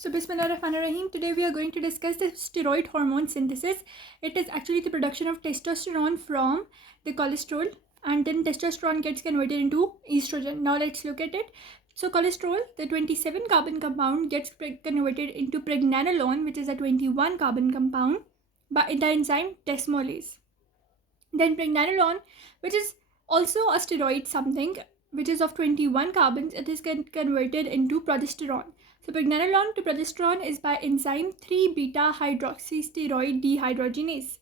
So Bismillahirrahmanirrahim. Today we are going to discuss the steroid hormone synthesis. It is actually the production of testosterone from the cholesterol, and then testosterone gets converted into estrogen. Now let's look at it. So cholesterol, the 27 carbon compound, gets converted into pregnenolone, which is a 21 carbon compound, by the enzyme desmolase. Then pregnenolone, which is also a steroid something, which is of 21 carbons, it is converted into progesterone. So pregnenolone to progesterone is by enzyme 3-beta hydroxysteroid dehydrogenase.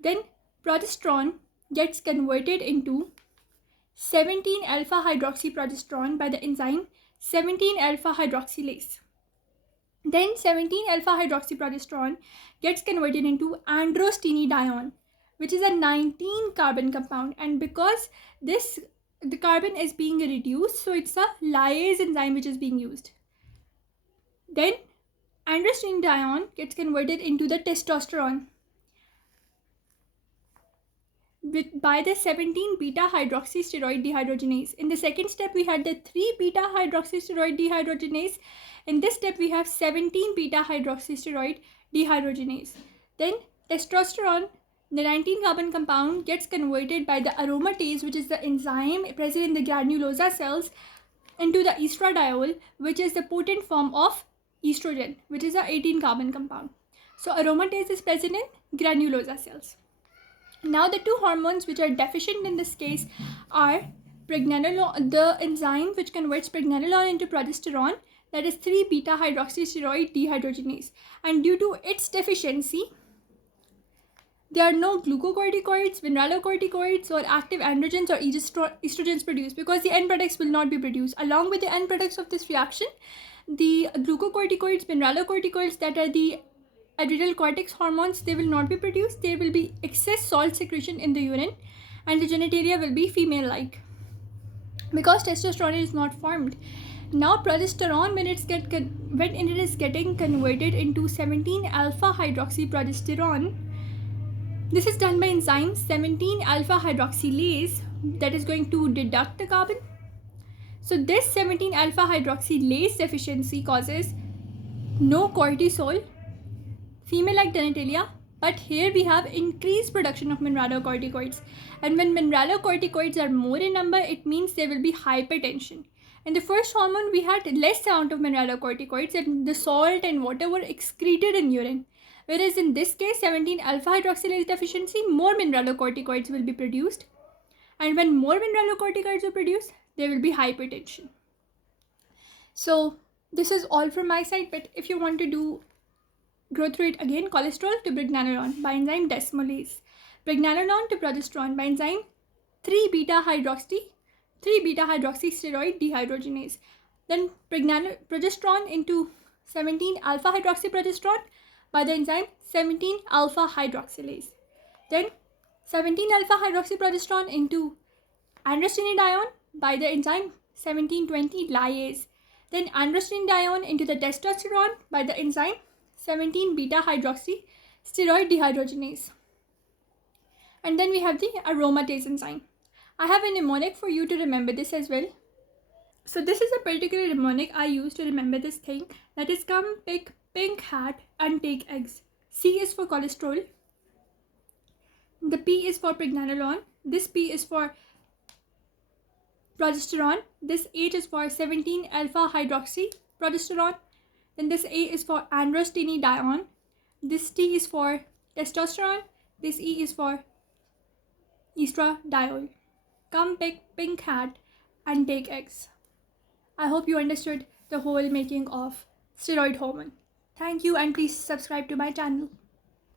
Then progesterone gets converted into 17-alpha hydroxyprogesterone by the enzyme 17-alpha hydroxylase. Then 17-alpha hydroxyprogesterone gets converted into androstenedione, which is a 19 carbon compound, and because the carbon is being reduced, so it's a lyase enzyme which is being used. Then androstenedione gets converted into the testosterone by the 17-beta hydroxysteroid dehydrogenase. In the second step, we had the 3-beta hydroxysteroid dehydrogenase. In this step, we have 17-beta hydroxysteroid dehydrogenase. Then testosterone, the 19 carbon compound, gets converted by the aromatase, which is the enzyme present in the granulosa cells, into the estradiol, which is the potent form of estrogen, which is a 18 carbon compound. So aromatase is present in granulosa cells. Now the two hormones which are deficient in this case are pregnenolone, the enzyme which converts pregnenolone into progesterone, that is 3-beta hydroxysteroid dehydrogenase, and due to its deficiency there are no glucocorticoids, mineralocorticoids, or active androgens or estrogens produced, because the end products will not be produced. Along with the end products of this reaction, the glucocorticoids, mineralocorticoids, that are the adrenal cortex hormones, they will not be produced. There will be excess salt secretion in the urine, and the genitalia will be female-like because testosterone is not formed. Now progesterone, when it is getting converted into 17-alpha hydroxyprogesterone, this is done by enzyme 17-alpha hydroxylase that is going to deduct the carbon. So this 17-alpha hydroxylase deficiency causes no cortisol, female-like genitalia, but here we have increased production of mineralocorticoids. And when mineralocorticoids are more in number, it means there will be hypertension. In the first hormone, we had less amount of mineralocorticoids, and the salt and water were excreted in urine. Whereas in this case, 17-alpha hydroxylase deficiency, more mineralocorticoids will be produced. And when more mineralocorticoids are produced, there will be hypertension. So this is all from my side, but if you want to go through it again, cholesterol to pregnenolone by enzyme desmolase, pregnenolone to progesterone by enzyme 3-beta hydroxysteroid dehydrogenase, then progesterone into 17-alpha hydroxyprogesterone by the enzyme 17-alpha hydroxylase, then 17-alpha hydroxyprogesterone into androstenedione by the enzyme 1720 lyase, then androstenedione into the testosterone by the enzyme 17-beta hydroxysteroid dehydrogenase. And then we have the aromatase enzyme. I have a mnemonic for you to remember this as well. So this is a particular mnemonic I use to remember this thing, that is come pick pink hat and take eggs. C is for cholesterol, the P is for pregnenolone, this P is for progesterone, this H is for 17-alpha hydroxyprogesterone, then this A is for androstenedione, this T is for testosterone, this E is for estradiol. Come pick pink hat and take eggs. I hope you understood the whole making of steroid hormone. Thank you, and please subscribe to my channel.